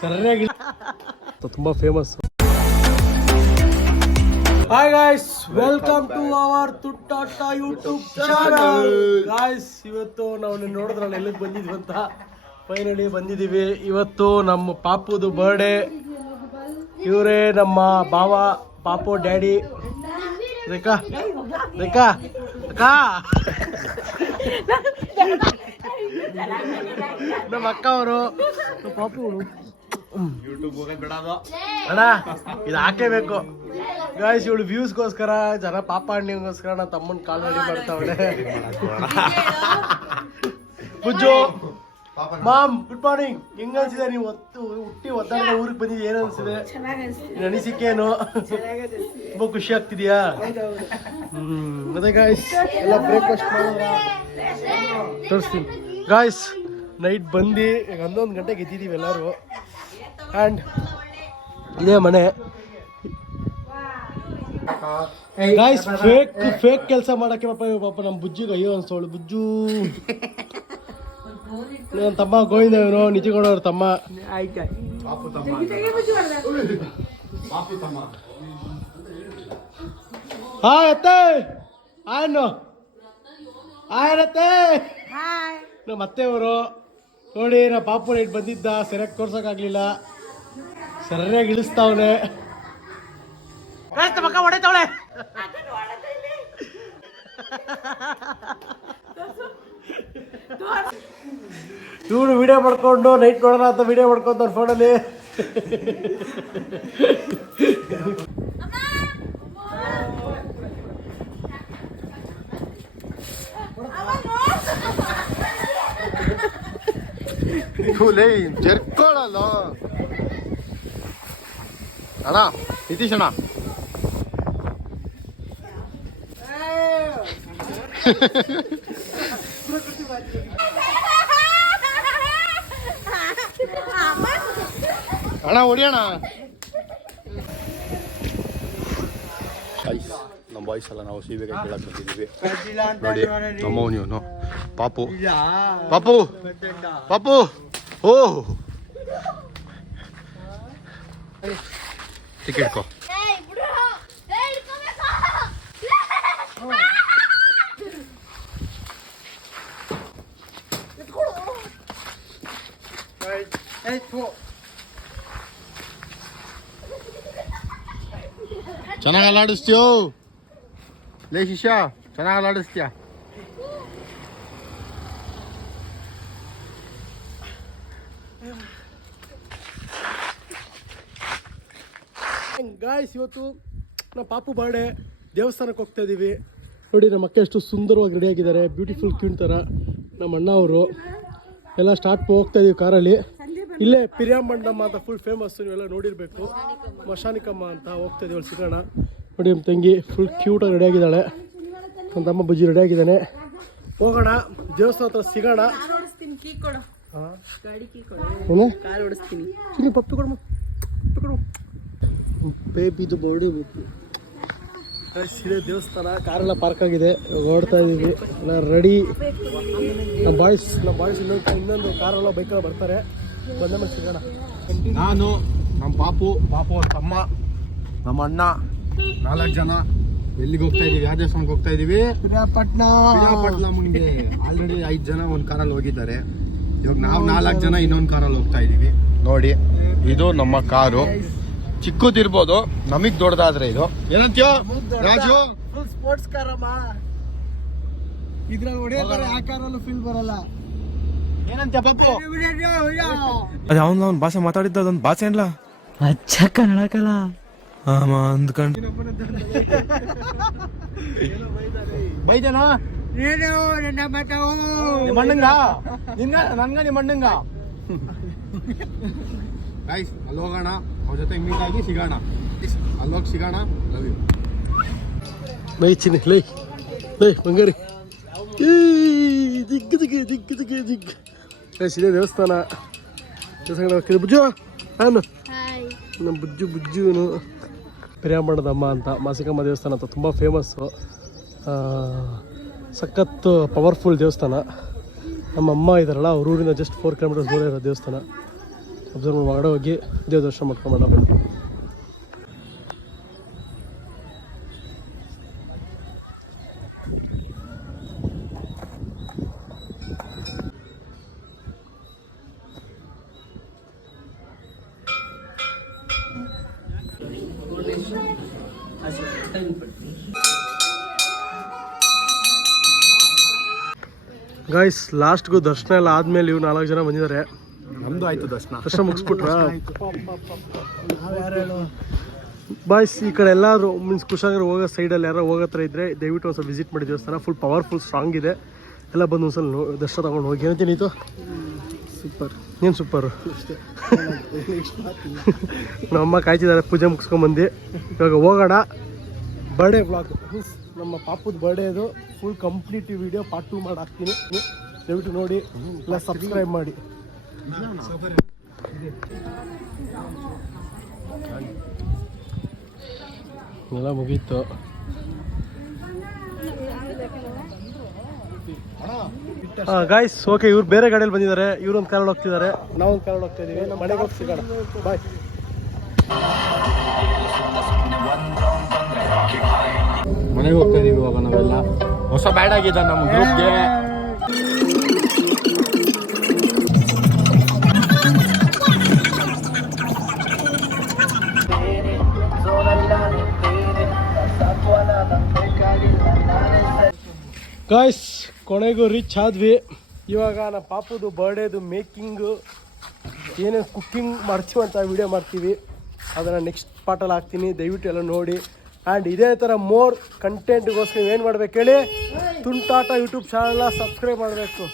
ಸರಿಯಾಗಿ ತುಂಬಾ famous. Hi guys, welcome to our ತುಟ್ಟಾಟ ಯೂಟ್ಯೂಬ್ ಚಾನಲ್. ಗಾಯ್ಸ್, ಇವತ್ತು ನಾವು ನೋಡಿದ್ರಲ್ಲ ಎಲ್ಲಿಗೆ ಬಂದಿದ್ವಿ ಅಂತ, ಫೈನಲಿ ಬಂದಿದ್ದೀವಿ. ಇವತ್ತು ನಮ್ಮ ಪಾಪುದು ಬರ್ಡೇ. ಇವರೇ ನಮ್ಮ ಬಾವ, ಪಾಪು ಡ್ಯಾಡಿ. ರೇಖಾ ರೇಖಾ ಅಕ್ಕಾ, ನಮ್ಮ ಅಕ್ಕ ಅವರು, ಪಾಪು ಅಣ್ಣ ಇದು ಹಾಕೇಬೇಕು ಗಾಯ್ಸ್. ಇವಳು ವ್ಯೂಸ್ಗೋಸ್ಕರ, ಜನ ಪಾಪ ಹಣ್ಣಿಗೋಸ್ಕರ ನನ್ನ ತಮ್ಮನ ಕಾಲ್ ರೆಡಿ ಮಾಡ್ತಾವಳೆ. Pujju mom, good morning. ಹೆಂಗ ಅನ್ಸಿದೆ ನೀವು ಹುಟ್ಟಿ ಒದ್ದಾಡ ಊರಿಗೆ ಬಂದಿದ್ದು? ಏನು ಅನ್ಸಿದೆ ಅನಿಸಿಕೆನು? ತುಂಬಾ ಖುಷಿ ಆಗ್ತಿದ್ಯಾ? ಮತ್ತೆ ಗಾಯ್ಸ್ ಎಲ್ಲ ಬ್ರೇಕ್ಫಾಸ್ಟ್ ಮಾಡಿದ್ರ ತೋರಿಸ್ತೀನಿ. ಗಾಯ್ಸ್, ನೈಟ್ ಬಂದು 11 ಗಂಟೆಗೆ ಎದ್ದಿದ್ದೀವಿ ಎಲ್ಲರೂ. ಆ್ಯಂಡ್ ಇದೇ ಮನೆ. ಗಾಯ್ಸ್, ಫೇಕ್ ಕೆಲಸ ಮಾಡಕ್ಕೆ ಪಾಪ ನಮ್ಮ ಬುಜ್ಜಿಗೆ ಅಯ್ಯೋ ಅನ್ಸೋಳು. ಬುಜ್ಜು ನನ್ನ ತಮ್ಮ ಗೋವಿಂದ, ಇವನು ನಿತಿಗೌಡವ್ರ ತಮ್ಮ. ಹಾಯ್ ಅತ್ತೆ, ಆಯ್ನು ಆಯ್ರತ್ತೆ. ನಮ್ಮ ಅತ್ತೆಯವರು ನೋಡಿ, ನಾ ಪಾಪು ನೈಟ್ ಬಂದಿದ್ದ, ಸರಿಯಾಗಿ ತೋರ್ಸೋಕ್ಕಾಗಲಿಲ್ಲ. ಸರಿಯಾಗಿ ಇಳಿಸ್ತಾವನೆ. ಮಕ್ಕ ಹೊಡೆತವಳೆ. ಇವನು ವಿಡಿಯೋ ಮಾಡ್ಕೊಂಡು ನೈಟ್ ನೋಡೋಣ ಅಂತ ವಿಡಿಯೋ ಮಾಡ್ಕೊಂಡು ಅವ್ರ ಫೋನಲ್ಲಿ. ಜರ್ಕೋಳಲ್ಲ ಅಣ್ಣ, ನಿತೀಶ್ ಅಣ್ಣ. ಅಣ್ಣ ಹೊಡಿಯೋಣ. ನಮ್ಮ ಬಾಯ್ಸ್ ಎಲ್ಲ ನಾವು ಸೀಬೆಗೆ ಕೇಳಕ್ ಬಂದಿದ್ದೀವಿ ನೋಡಿ. ನಮ್ಮವನು ಇವನು ಪಾಪು. ಪಾಪು ಪಾಪು ಓ ಟಿಕೆಟ್ ಕೋ. ಚೆನ್ನಾಗಿ ಅಲ್ಲಾಡಿಸ್ತೀಯೋ ಲೇ ಶಿಷ್ಯ, ಚೆನ್ನಾಗಿ ಅಲ್ಲಾಡಿಸ್ತೀಯ. ಗಾಯ್ಸ್, ಇವತ್ತು ನಮ್ಮ ಪಾಪು ಬರ್ಡೇ. ದೇವಸ್ಥಾನಕ್ಕೆ ಹೋಗ್ತಾ ಇದ್ದೀವಿ. ನೋಡಿ ನಮ್ಮ ಅಕ್ಕ ಎಷ್ಟು ಸುಂದರವಾಗಿ ರೆಡಿಯಾಗಿದ್ದಾರೆ, ಬ್ಯೂಟಿಫುಲ್ ಕ್ಯೂನ್ ಥರ. ನಮ್ಮ ಅಣ್ಣ ಅವರು ಎಲ್ಲ ಸ್ಟಾರ್ಟ್ ಹೋಗ್ತಾ ಇದೀವಿ ಕಾರಲ್ಲಿ. ಇಲ್ಲೇ ಪಿರಿಯಾಮಂಡಮ್ಮ ಅಂತ ಫುಲ್ ಫೇಮಸ್ಸು, ನೀವೆಲ್ಲ ನೋಡಿರಬೇಕು. ಮಶಾನಿಕಮ್ಮ ಅಂತ ಹೋಗ್ತಾ ಇದೀವಿ. ಅಲ್ಲಿ ಸಿಗೋಣ. ನೋಡಿ ನಮ್ಮ ತಂಗಿ ಫುಲ್ ಕ್ಯೂಟಾಗಿ ರೆಡಿಯಾಗಿದ್ದಾಳೆ. ನನ್ನ ತಮ್ಮ ಬುಜ್ಜಿ ರೆಡಿಯಾಗಿದ್ದಾನೆ. ಹೋಗೋಣ, ದೇವಸ್ಥಾನ ಹತ್ರ ಸಿಗೋಣ. ಏನು ಪಪ್ಪಿ ಕೊಡು, ಬೇಬಿದು ಬರ್ಡೇ ಬೇಕು. ಇದೇ ದೇವಸ್ಥಾನ. ಕಾರೆಲ್ಲ ಪಾರ್ಕ್ ಆಗಿದೆ. ಓಡ್ತಾ ಇದ್ದೀವಿ, ಎಲ್ಲ ರೆಡಿ. ನಮ್ಮ ಬಾಯ್ಸ್ ಇನ್ನೊಂದು ಕಾರೆಲ್ಲ ಬೈಕಲ್ಲಿ ಬರ್ತಾರೆ. ಬಂದ ಮೇಲೆ ಸಿಗೋಣ. ನಾನು, ನಮ್ಮ ಪಾಪು ಅವ್ರ ತಮ್ಮ, ನಮ್ಮ ಅಣ್ಣ, 4 ಜನ ಎಲ್ಲಿಗೆ ಹೋಗ್ತಾ ಇದೀವಿ? ಯಾವ ದೇವಸ್ಥಾನಕ್ಕೆ ಹೋಗ್ತಾ ಇದೀವಿ? ಪಿರಿಯಾಪಟ್ಟಣಂಗೆ. ಆಲ್ರೆಡಿ 5 ಜನ ಒಂದು ಕಾರಲ್ಲಿ ಹೋಗಿದ್ದಾರೆ. ಇವಾಗ ನಾವು 4 ಜನ ಇನ್ನೊಂದು ಕಾರಲ್ಲಿ ಹೋಗ್ತಾ ಇದೀವಿ. ನೋಡಿ, ಇದು ನಮ್ಮ ಕಾರು. ಚಿಕ್ಕದಿರ್ಬೋದು, ನಮಗ್ ದೊಡ್ಡದಾದ್ರೆ ಇದು ಏನಂತೀಯೋ ರಾಜು? ಫುಲ್ ಸ್ಪೋರ್ಟ್ಸ್ ಕಾರ್ ಅಮ್ಮ. ಇದ್ರಲ್ಲಿ ಹೊಡೆಯೋತಾರೆ, ಆ ಕಾರಲ್ಲೂ ಫೀಲ್ ಬರಲ್ಲ. ಏನಂತೀಯ ಪಪ್ಪು? ಅದು ಅವ್ನ ಭಾಷೆ ಮಾತಾಡಿದ್ದ, ಅದೊಂದು ಭಾಷೆ ಏನ್ಲ ಅಚ್ಚ ಕನ್ನಡಕಲ್ಲ ಅಂದ್ಕೊಂಡು ಬೈದೇನಾ ಮಣ್ಣಂಗ ನನ್ಗ ನಿಮ್ಮ ಮಣ್ಣಂಗ. ಗೈಸ್, ಅಲ್ಲಿ ಹೋಗೋಣ, ಅವ್ರ ಜೊತೆ ಮೀಟ್ ಆಗಿ ಸಿಗೋಣ. ಅಲ್ಲೋಗಿ ಸಿಗೋಣ. Love you. ಬೈ ಚಿನ್ನ, ಲೈ ಲೈ ಬಂಗಾರಿ. ಜಿಗ್ ಜಿಗ್ ಜಿಗ್ ಜಿಗ್ ಜಿಗ್. ಇದೇ ದೇವಸ್ಥಾನ. ಬುಜ್ಜು ನಾನು ನಮ್ಮ ಬುಜ್ಜುನು ಪಿರಿಯಾಮಣ್ಣದಮ್ಮ ಅಂತ, ಮಾಸಿಕಮ್ಮ ದೇವಸ್ಥಾನ ಅಂತ ತುಂಬ ಫೇಮಸ್ಸು. ಸಖತ್ ಪವರ್ಫುಲ್ ದೇವಸ್ಥಾನ. ನಮ್ಮ ಅಮ್ಮ ಇದ್ದಾರಲ್ಲ ಅವ್ರ ಊರಿಂದ ಜಸ್ಟ್ 4 ಕಿಲೋಮೀಟರ್ಸ್ ದೂರ ಇರೋ ದೇವಸ್ಥಾನ. ಅಬ್ಸರ್ವ್ ಹೊರಗಡೆ ಹೋಗಿ ದೇವ್ರ ದರ್ಶನ ಮಾಡ್ಕೊಂಬೋಣ ಬನ್ನಿ. ಗಾಯ್ಸ್ ಲಾಸ್ಟ್ಗೂ ದರ್ಶನ ಎಲ್ಲ ಆದ್ಮೇಲೆ ಇವ್ರು 4 ಜನ ಬಂದಿದ್ದಾರೆ. ನಮ್ದು ಆಯ್ತು ದರ್ಶನ ಮುಗಿಸ್ಬಿಟ್ರ ಬಾಯ್ಸ್. ಈ ಕಡೆ ಎಲ್ಲಾದರೂ ಮೀನ್ಸ್ ಕುಶಾಗರ್ ಹೋಗೋ ಸೈಡಲ್ಲಿ ಯಾರೋ ಹೋಗೋತ್ರ ಇದ್ರೆ ದಯವಿಟ್ಟು ಒಂದ್ಸಲ ವಿಸಿಟ್ ಮಾಡಿ ದೇವಸ್ಥಾನ. ಫುಲ್ ಪವರ್ಫುಲ್ ಸ್ಟ್ರಾಂಗ್ ಇದೆ. ಎಲ್ಲ ಬಂದು ಒಂದ್ಸಲ ದರ್ಶನ ತಗೊಂಡು ಹೋಗಿ. ಏನಂತೀನಿ ಇದು ಸೂಪರ್. ಏನು ಸೂಪರು. ನಮ್ಮಮ್ಮ ಕಾಯ್ತಿದ್ದಾರೆ ಪೂಜೆ ಮುಗಿಸ್ಕೊಂಬಂದು. ಇವಾಗ ಹೋಗೋಣ. ಬರ್ಡೇ ಬ್ಲಾಗ್ ಮೀನ್ಸ್ ನಮ್ಮ ಪಾಪದ ಬರ್ಡೇದು ಫುಲ್ ಕಂಪ್ಲೀಟ್ ವಿಡಿಯೋ ಪಾರ್ಟ್ 2 ಮಾಡಿ ಹಾಕ್ತೀನಿ. ದಯವಿಟ್ಟು ನೋಡಿ, ಎಲ್ಲ ಸಬ್ಸ್ಕ್ರೈಬ್ ಮಾಡಿ. ಎಲ್ಲ ಮುಗೀತು. ಗಾಯ್ಸ್ ಓಕೆ, ಇವ್ರು ಬೇರೆ ಗಾಡಿಯಲ್ಲಿ ಬಂದಿದ್ದಾರೆ. ಇವ್ರೊಂದು ಕಾರಲ್ಲಿ ಹೋಗ್ತಿದ್ದಾರೆ, ನಾವೊಂದು ಕಾರಲ್ಲಿ ಹೋಗ್ತಾ ಇದೀವಿ. ಮನೆಗೆ ಹೋಗಿ ಸಿಗೋಣ. ಬಾಯ್. ಮನೆಗೆ ಹೋಗ್ತಾ ಇದೀವಿ ಇವಾಗ ನಾವೆಲ್ಲ. ಹೊಸ ಬ್ಯಾಡ್ ಆಗಿದೆ ನಮ್ಮ ಗ್ರೂಪ್ಗೆ. ಗಾಯ್ಸ್ ಕೊನೆಗೂ ರೀಚ್ ಆದ್ವಿ. ಇವಾಗ ನಮ್ಮ ಪಾಪುದು ಬರ್ಡೇದು ಮೇಕಿಂಗು ಏನೇನು ಕುಕ್ಕಿಂಗ್ ಮಾಡ್ತೀವಿ ಅಂತ ವಿಡಿಯೋ ಮಾಡ್ತೀವಿ. ಅದನ್ನು ನೆಕ್ಸ್ಟ್ ಪಾರ್ಟಲ್ಲಿ ಹಾಕ್ತೀನಿ. ದಯವಿಟ್ಟು ಎಲ್ಲ ನೋಡಿ. ಆ್ಯಂಡ್ ಇದೇ ಥರ ಮೋರ್ ಕಂಟೆಂಟ್ಗೋಸ್ಕರ ಏನು ಮಾಡ್ಬೇಕು ಹೇಳಿ, ತುಂಟಾಟ ಯೂಟ್ಯೂಬ್ ಚಾನಲ್ನ ಸಬ್ಸ್ಕ್ರೈಬ್ ಮಾಡಬೇಕು.